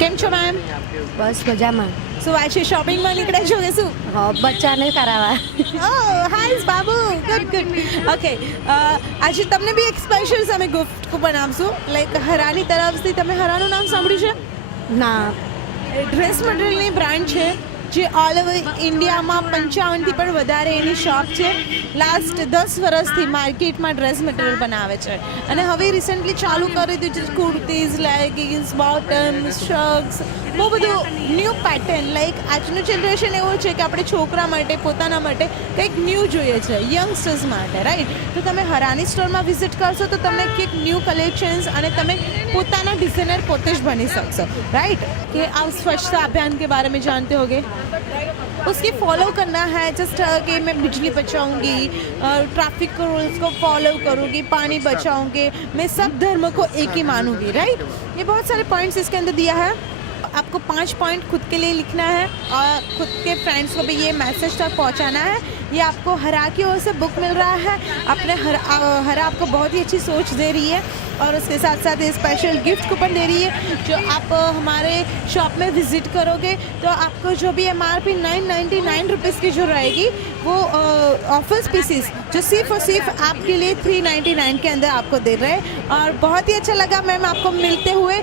કેમ છો મેમ? બસ મજામાં. શું આજે શોપિંગમાં નીકળ્યા છો કે શું? બચ્ચાને કરાવવા. ઓહ હાય બાબુ, ગુડ ગુડ. ઓકે, આજે તમને બી એક સ્પેશિયલ અમે ગિફ્ટ કૂપન આપશું. લાઈક હરાની તરફથી. તમે હરાનું નામ સાંભળ્યું છે? ના. ડ્રેસ મટીરિયલની બ્રાન્ડ છે જે ઓલ ઓવર ઇન્ડિયામાં 55થી પણ વધારે એની શોપ છે. લાસ્ટ 10 વર્ષથી માર્કેટમાં ડ્રેસ મટીરિયલ બનાવે છે અને હવે રિસેન્ટલી ચાલુ કરી દીધું છે કુર્તીઝ, લેગિન્સ, બોટમ્સ, શર્ટ્સ, બહુ બધું ન્યૂ પેટર્ન. લાઈક આજનું જનરેશન એવું છે કે આપણે છોકરા માટે, પોતાના માટે કંઈક ન્યૂ જોઈએ છે, યંગસ્ટર્સ માટે, રાઈટ? તો તમે હરાની સ્ટોરમાં વિઝિટ કરશો તો તમને કંઈક ન્યૂ કલેક્શન્સ અને તમે પોતાના ડિઝાઇનર પોતે જ બની सकते हो, राइट? कि आप स्वच्छता अभियान के बारे में जानते होंगे, उसकी फॉलो करना है. जस्ट कि मैं बिजली बचाऊंगी, ट्रैफिक रूल्स को फॉलो करूंगी, पानी बचाऊंगी, मैं सब धर्म को एक ही मानूंगी, राइट? ये बहुत सारे पॉइंट्स इसके अंदर दिया है. आपको 5 पॉइंट खुद के लिए लिखना है और खुद के फ्रेंड्स को भी ये मैसेज तक पहुंचाना है. ये आपको हरा की ओर से बुक मिल रहा है. अपने हरा आपको बहुत ही अच्छी सोच दे रही है और उसके साथ साथ ये स्पेशल गिफ्ट कूपन दे रही है. जो आप हमारे शॉप में विजिट करोगे तो आपको जो भी MRP 999 रुपीज़ की जो रहेगी वो ऑफर्स पीसीस जो सिर्फ और सिर्फ आपके लिए 399 के अंदर आपको दे रहे हैं. और बहुत ही अच्छा लगा मैम आपको मिलते हुए.